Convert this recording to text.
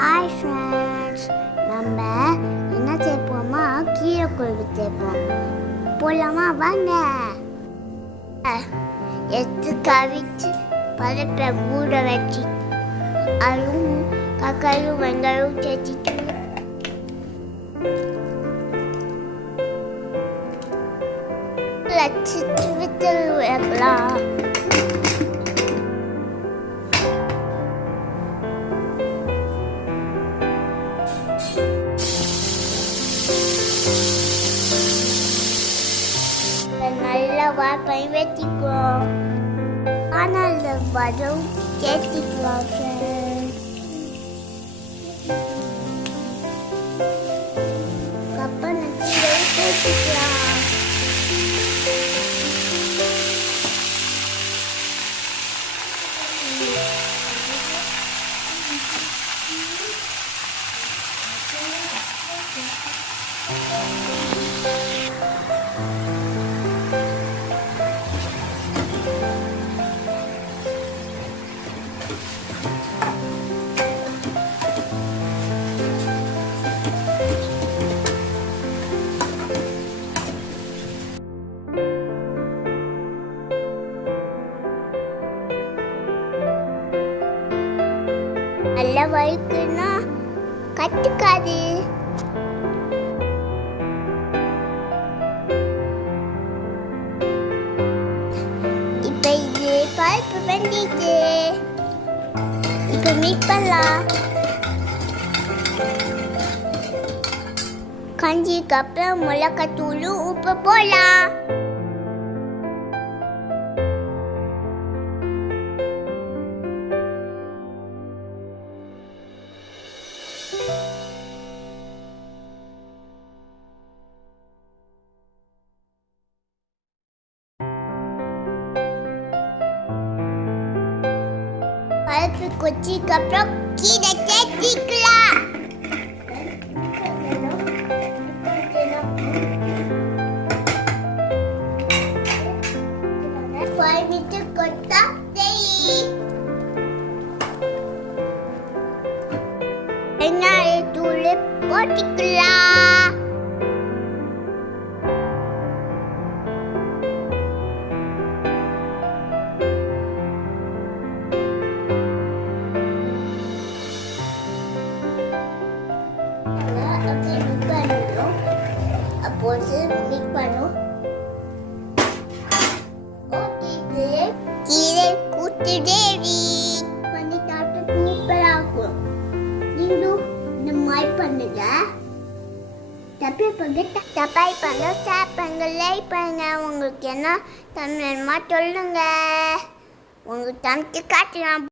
Hi friends, நம்ம என்ன சேர்ப்போமா? கீரை குழம்பு சேர்ப்போம். போலாமா? வாங்க. எடுத்து கவிச்சு பருப்பை ஊற வச்சு அதுவும் தக்காளியும் வெங்காயம் சேர்த்துட்டு வச்சுட்டு விட்டு வைக்கலாம். நல்லா வாய்ப்பை வெட்டிக்குவோம். ஆனால் வதம் சேர்த்துக்கலாம். கப்பனை சேர்த்துக்கலாம். நல்ல வயிற்றுனா கட்டுக்காது. இப்ப இது பருப்பு வெந்துச்சு. இப்ப மிக்ஸ் பண்ணலாம். கஞ்சிக்கு அப்புறம் மிளகாத்தூள் உப்பு போடலாம். பருப்பு கொச்சிக்கு அப்புறம் கீரை சேர்த்துக்கலாம். பருப்பு கொத்தா வெங்காயத்தூள் போட்டுக்கலாம். அப்போது மிக்ஸ் பண்ணும். கீரை கூட்டு ரெடி பண்ணி சாப்பிட்டு சூப்பராக இருக்கும். நீங்களும் இந்த மாதிரி பண்ணுங்க. சப்ஸ்கிரைப் பண்ணுங்க, ஷேர் பண்ணுங்க, லைக் பண்ணுங்க. உங்களுக்கு என்ன தமிழ்மா சொல்லுங்க. உங்களுக்கு தமிழ் காட்டலாம்.